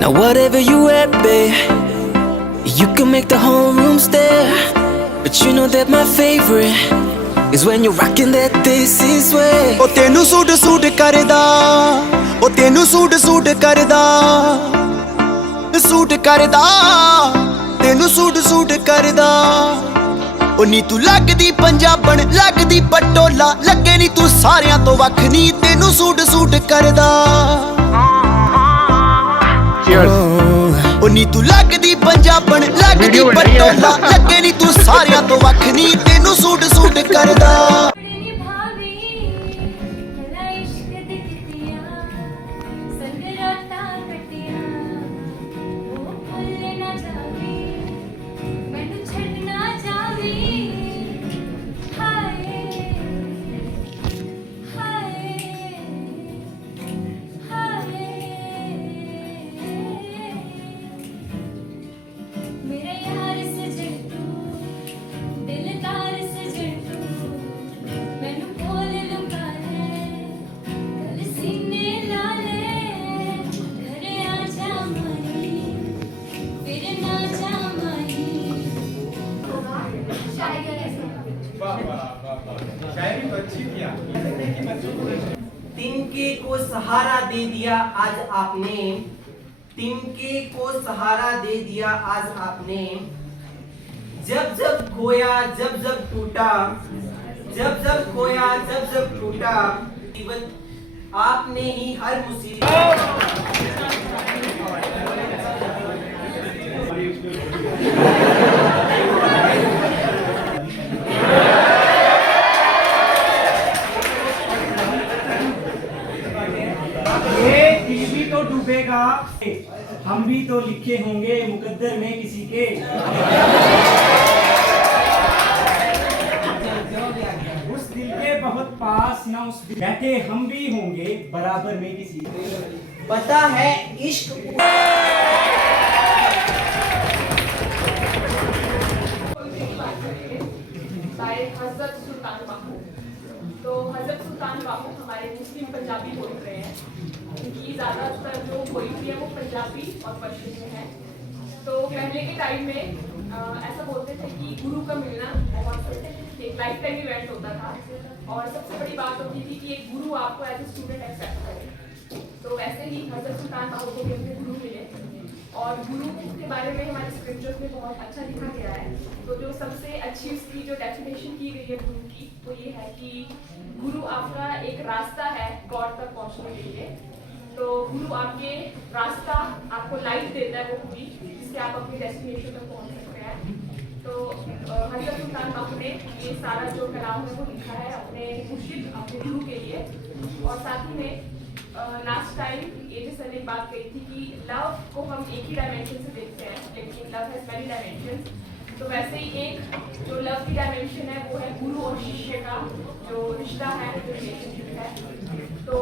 Now whatever you wear, babe, you can make the whole room stare. But you know that my favorite is when you're rocking that this is way. ਉਹ ਤੈਨੂੰ suit suit ਕਰਦਾ, ਉਹ ਤੈਨੂੰ suit suit ਕਰਦਾ, suit ਕਰਦਾ, ਤੈਨੂੰ suit suit ਕਰਦਾ। ਉਹ ਨੀ ਤੂੰ ਲੱਗਦੀ ਪੰਜਾਬਣ, ਲੱਗਦੀ ਪਟੋਲਾ, ਲੱਗੇ ਨੀ ਤੂੰ ਸਾਰਿਆਂ ਤੋਂ ਵੱਖ, ਨੀ ਤੈਨੂੰ ਸੂਟ ਸੂਟ ਕਰਦਾ। ਉਹ ਨੀ ਤੂੰ ਲੱਗਦੀ ਪੰਜਾਬਣ, ਲੱਗਦੀ ਪਟੋਲਾ, ਲੱਗੇ ਨੀ ਤੂੰ ਸਾਰਿਆਂ ਤੋਂ ਵੱਖ, ਨੀ ਤੈਨੂੰ ਸੂਟ ਸੂਟ ਕਰਦਾ। तिनके को सहारा दे दिया आज आपने, तिनके को सहारा दे दिया आज आपने। जब जब खोया जब जब टूटा, जब जब खोया जब जब टूटा, जीवन आपने ही हर मुसीबत। तो डूबेगा, हम भी तो लिखे होंगे मुकद्दर में किसी के। उस दिल के बहुत पास ना उस बैठे हम भी होंगे बराबर में किसी के। पता है इश्क हज़रत सुल्तान बाहू। तो हज़रत सुल्तान बाहू हमारे मुस्लिम पंजाबी बोल रहे हैं, क्योंकि ज़्यादातर जो पोइट्री है वो पंजाबी और पश्चिम में है। तो पहले के टाइम में ऐसा बोलते थे कि गुरु का मिलना बहुत एक लाइफ टाइम इवेंट होता था, और सबसे बड़ी बात होती थी कि एक गुरु आपको एज ए स्टूडेंट एक्सेप्ट करे। तो वैसे ही हज़रत सुल्तान बाहू को भी अपने गुरु मिले, और गुरु के बारे में हमारे स्क्रिप्चर्स में बहुत अच्छा लिखा गया है। तो जो सबसे अच्छी उसकी जो डेफिनेशन की गई है गुरु की, वो ये है कि गुरु आपका एक रास्ता है गॉड तक पहुंचने के लिए। तो गुरु आपके रास्ता आपको लाइट देता है वो पूरी, जिससे आप अपनी डेस्टिनेशन तक पहुंच सकते हैं। तो हज़रत सुल्तान बाहू ने ये सारा जो कलाम है वो लिखा है अपने मुर्शिद, अपने गुरु के लिए। और साथ ही में लास्ट टाइम एजे सर ने बात कही थी कि लव को हम एक ही डायमेंशन से देखते हैं, लेकिन लव हैज मैनी डायमेंशंस। तो वैसे ही एक जो लव की डायमेंशन है वो है गुरु और शिष्य का जो रिश्ता है, जो रिलेशनशिप है। तो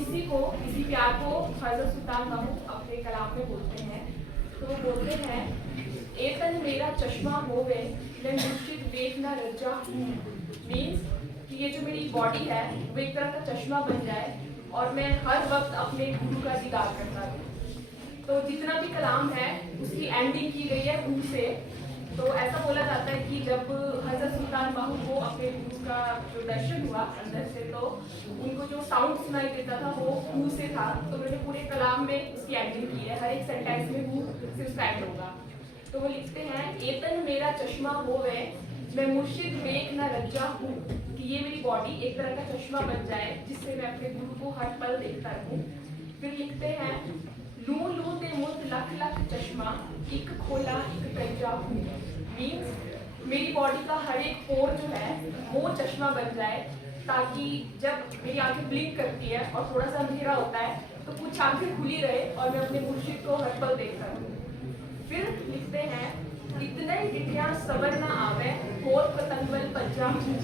इसी प्यार को हज़रत सुल्तान बाहू अपने कलाम में बोलते हैं। तो बोलते हैं, ए तन मेरा चश्मा होवे मैं मुर्शिद देख ना रजा हूँ। मीन्स कि ये जो मेरी बॉडी है वो एक तरह का चश्मा बन जाए और मैं हर वक्त अपने गुरु का दीदार करता हूँ। तो जितना भी कलाम है उसकी एंडिंग की गई है गुरु से। तो ऐसा बोला जाता है कि जब हज़रत सुल्तान बाहू को अपने गुरु का जो दर्शन हुआ अंदर से, तो उनको जो साउंड सुनाई देता था वो गुरु से था। तो मैंने पूरे कलाम में उसकी एंडिंग की है, हर एक सेंटेंस में गुरु से उसका एंड होगा। तो वो लिखते हैं, एतन मेरा चश्मा होवे मैं मुर्शिद देख ना रजा हूँ, कि ये मेरी बॉडी एक तरह का चश्मा बन जाए जिससे मैं अपने गुरु को हर पल देखता रहूँ। फिर लिखते हैं, लू लू ते मुत लख लख चश्मा एक खोला एक कंजा हूँ। मीन्स मेरी बॉडी का हर एक पोर जो है वो चश्मा बन जाए, ताकि जब मेरी आंखें ब्लिंक करती है और थोड़ा सा अंधेरा होता है तो कुछ आंखें खुली रहे और मैं अपने मुर्शिद को हर पल देखता रहूँ। फिर लिखते हैं, इतने डिटिया सबर ना आवे और पतंगवल पंजा हूँ।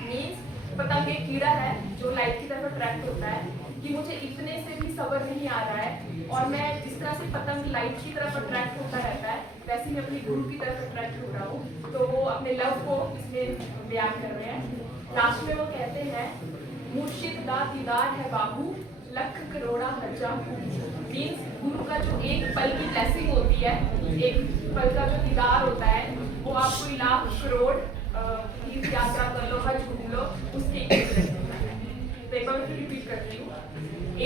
मीन्स पतंग एक कीड़ा है जो लाइट की तरफ अट्रैक्ट होता है, कि मुझे इतने से भी सब्र नहीं आ रहा है, और मैं जिस तरह से पतंग लाइट की तरफ अट्रैक्ट होता रहता है वैसे ही अपनी गुरु की तरफ अट्रैक्ट हो रहा हूँ। तो वो अपने लव को इसमें बयान कर रहे हैं। लास्ट में वो कहते हैं, मुर्शिद दा दीदार है बाबू लख करोड़ा हजा मीन्स गुरु का जो एक पल की ब्लेसिंग होती है, एक पल का जो दीदार होता है, वो आपको लाख करोड़ तीर्थ यात्रा कर लो, हज घूम लो, उसके तो एक बार फिर रिपीट करती हूँ।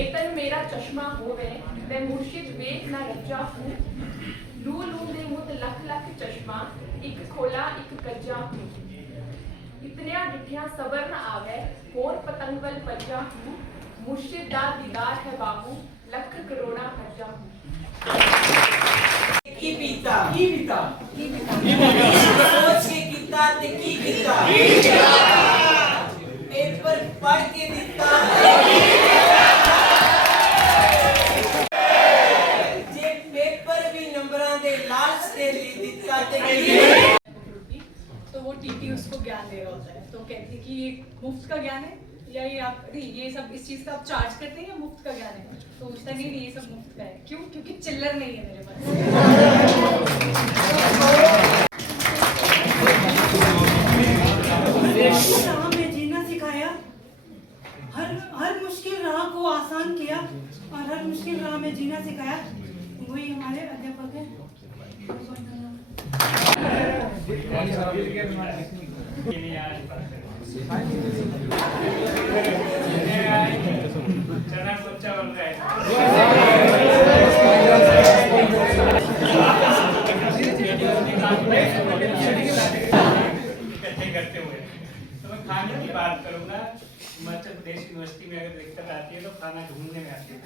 एतन मेरा चश्मा होवे, मैं मुर्शिद वेख ना रजा हूँ, लू लू दे मुत लख लख चश्मा, एक खोला एक कज्जा हूँ, इतनिया डिठिया सबर न आवे, होर पतंगवल पज्जा हूँ, मुर्शिद दा दीदार है बाबू, लख करोड़ा हजा हूँ। की पीता की सोच के कीता ते की कीता पेपर पढ़ के दिता जे पेपर भी नंबरां दे लालच दे ली दिता ते की तो वो टीटी उसको ज्ञान दे रहा होता है, तो कहती कि ये मुफ्त का ज्ञान है या ये आप ये सब इस चीज का आप चार्ज करते हैं या मुफ्त का ज्ञान है, तो पूछता नहीं ये सब मुफ्त का है। क्यों? क्योंकि चिल्लर नहीं है मेरे पास। राह में जीना सिखाया, हर मुश्किल राह को आसान किया और हर मुश्किल राह में जीना सिखाया, वही हमारे अध्यापक है। चना बच्चा बन रहा है। करते हुए तो मैं खाने की बात करूंगा। हिमाचल प्रदेश यूनिवर्सिटी में अगर दिक्कत आती है तो खाना ढूंढने में आती है।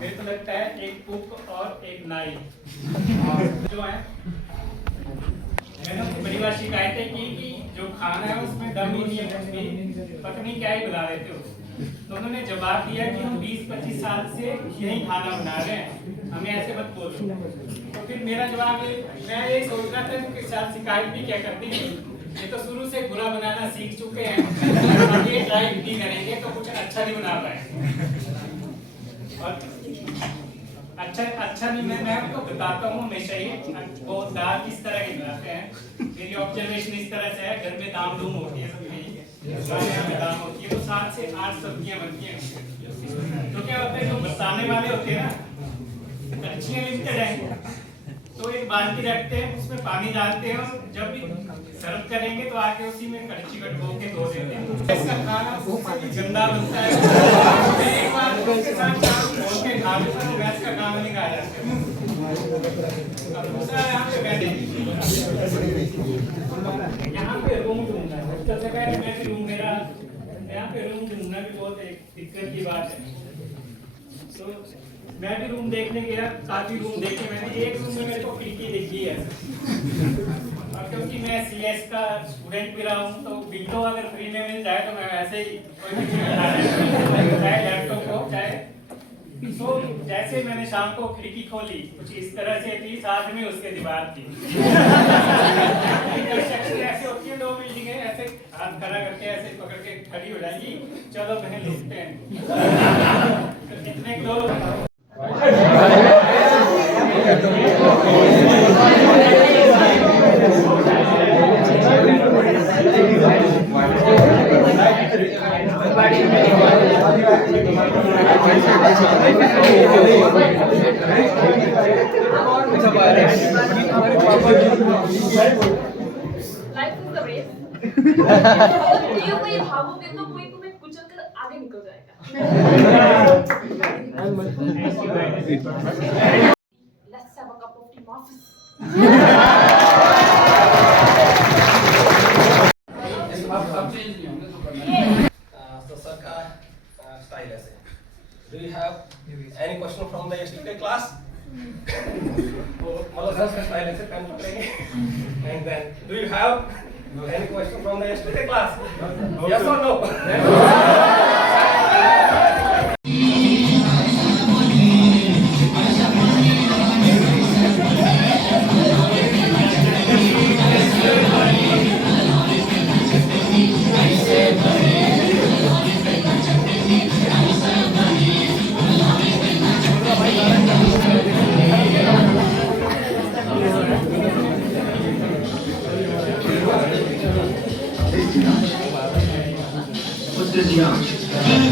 मेरे को लगता है एक कुक और एक नाई जो है मैंने बड़ी बार शिकायतें की कि जो खाना है उसमें दम ही नहीं है, पत्नी क्या ही बना देते हो। तो उन्होंने जवाब दिया कि हम 20-25 साल से यही खाना बना रहे हैं, हमें ऐसे मत बोलो। तो फिर मेरा जवाब मैं ये सोच रहा था कि शायद शिकायत भी क्या करती है, ये तो शुरू से बुरा बनाना सीख चुके हैं, अब ये ट्राई नहीं करेंगे तो कुछ अच्छा नहीं बना पाएंगे। और अच्छा नहीं, मैं आपको बताता हूँ हमेशा ही वो दाल किस तरह की बनाते हैं। मेरी ऑब्जर्वेशन इस तरह से है, घर में दाम धूम होती है सब्जी में दाम होती है, तो 7 से 8 सब्जियां बनती हैं। तो क्या होता है, जो बताने वाले होते हैं ना, कच्चियां लिमिटेड हैं, तो एक बाल्टी रखते हैं, उसमें पानी डालते हैं और जब भी सर्व करेंगे तो आके उसी में कच्ची धो के धो देते हैं। इसका खाना उससे गंदा बनता है। एक बार उसके साथ बोल के खा लेता हूँ, गैस का खाना नहीं खाया जाता। अब दूसरा यहाँ पे बैठे, यहाँ पे रूम ढूंढना है। सबसे पहले मैं रूम मेरा यहाँ पे रूम ढूंढना भी बहुत एक दिक्कत की बात है। तो मैं भी रूम देखने गया, काफी रूम देखे मैंने, एक रूम में मेरे को खिड़की दिखी है। और क्योंकि मैं सीएस का स्टूडेंट भी रहा हूँ, तो विंडो अगर फ्री में मिल जाए तो मैं वैसे ही चाहे लैपटॉप हो चाहे। तो जैसे मैंने शाम को खिड़की खोली, कुछ इस तरह से थी, साथ में उसके दीवार थी। ऐसे होती है, 2 बिल्डिंगें ऐसे हाथ खड़ा करके ऐसे पकड़ के खड़ी हो जाएगी, चलो बहन लिखते हैं। तो कितने लोग लाइफ इज द रेस। ये भागोगे तो कोई तुम्हें कुचल कर आगे निकल जाएगा। Let's have a cup of tea, Marcus. So sir का style ऐसे. Do you have any question from the yesterday class? तो मतलब सर का style ऐसे पेन पकड़ेंगे. And then do you have any question from the yesterday class? Yes or no? What's this young?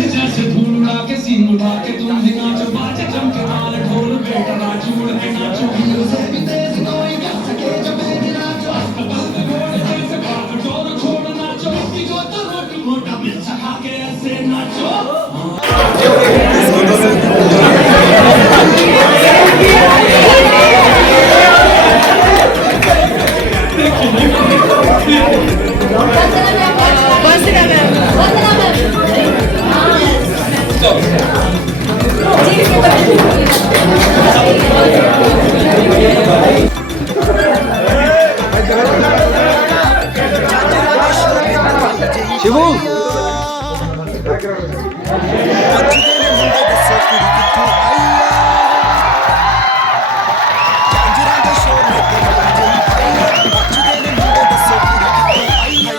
Shibu ਪੁੱਛਦੇ ਨੇ ਮੁੰਡੇ ਦੱਸੋ ਕੁੜੀ ਕਿੱਥੋਂ ਆਈ ਆ ਝਾਂਜਰਾਂ ਦੇ ਸ਼ੋਰ ਨੇ ਤੇ ਜਿਹੀ ਪਾਈ ਆ ਪੁੱਛਦੇ ਨੇ ਮੁੰਡੇ ਦੱਸੋ ਕੁੜੀ ਕਿੱਥੋਂ ਆਈ ਆ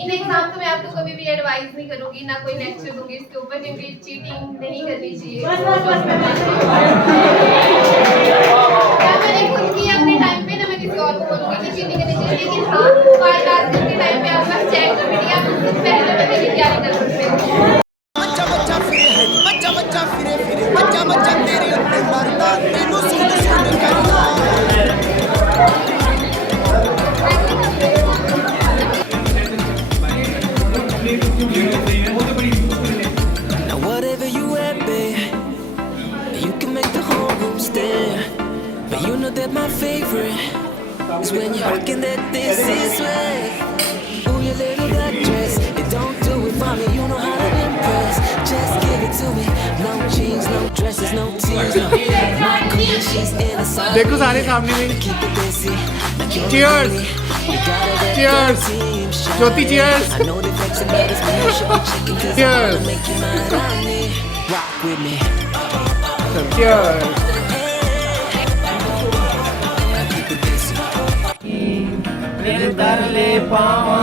इन एग्जाम तो मैं आपको कभी भी एडवाइस नहीं करूंगी, ना कोई लेक्चर दूंगी इसके ऊपर, क्योंकि चीटिंग नहीं करनी चाहिए। क्या मैंने खुद की अपने टाइम पे, ना मैं किसी और को बोलूंगी कि चीटिंग करनी चाहिए, लेकिन हाँ पार्ट आज के टाइम पे आपके पास चैट जीपीटी आप उससे पहले पहले की तैयारी कर सकते हो। ਬੱਚਾ ਬੱਚਾ ਫਿਰੇ ਹੈ ਬੱਚਾ ਬੱਚਾ ਫਿਰੇ ਫਿਰੇ ਬੱਚਾ ਬੱਚਾ ਤੇਰੇ ਉੱਤੇ ਮਰਦਾ ਤੈਨੂੰ ਸੂਟ ਸੂਟ ਕਰਦਾ Now whatever you wear, babe, you can make the whole room stare. But you know that my favorite is when you're rocking that this is way. Ooh, your little black dress, it don't do it for me. You know how to impress. Just give it to me. No jeans, no dresses, no tears. No. My queen, she's innocent. देखो सारे सामने में Keep it busy. Like you're Cheers. me. You got it at Cheers. the team shot. Jyoti cheers. I know they flexing, but it's me. Show me chicken 'cause I Cheers. wanna make you mine. I need rock with me. Cheers. फिर तरले पावा